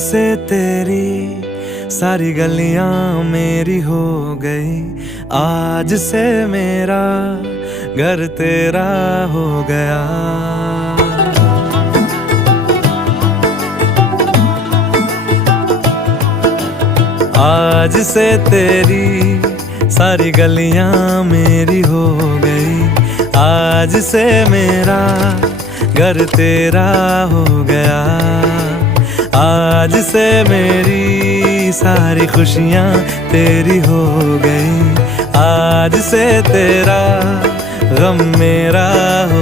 से तेरी सारी गलियां मेरी हो गई। आज से मेरा घर तेरा हो गया। आज से तेरी सारी गलियां मेरी हो गई। आज से मेरा घर तेरा हो गया। आज से मेरी सारी खुशियां तेरी हो गई। आज से तेरा गम मेरा हो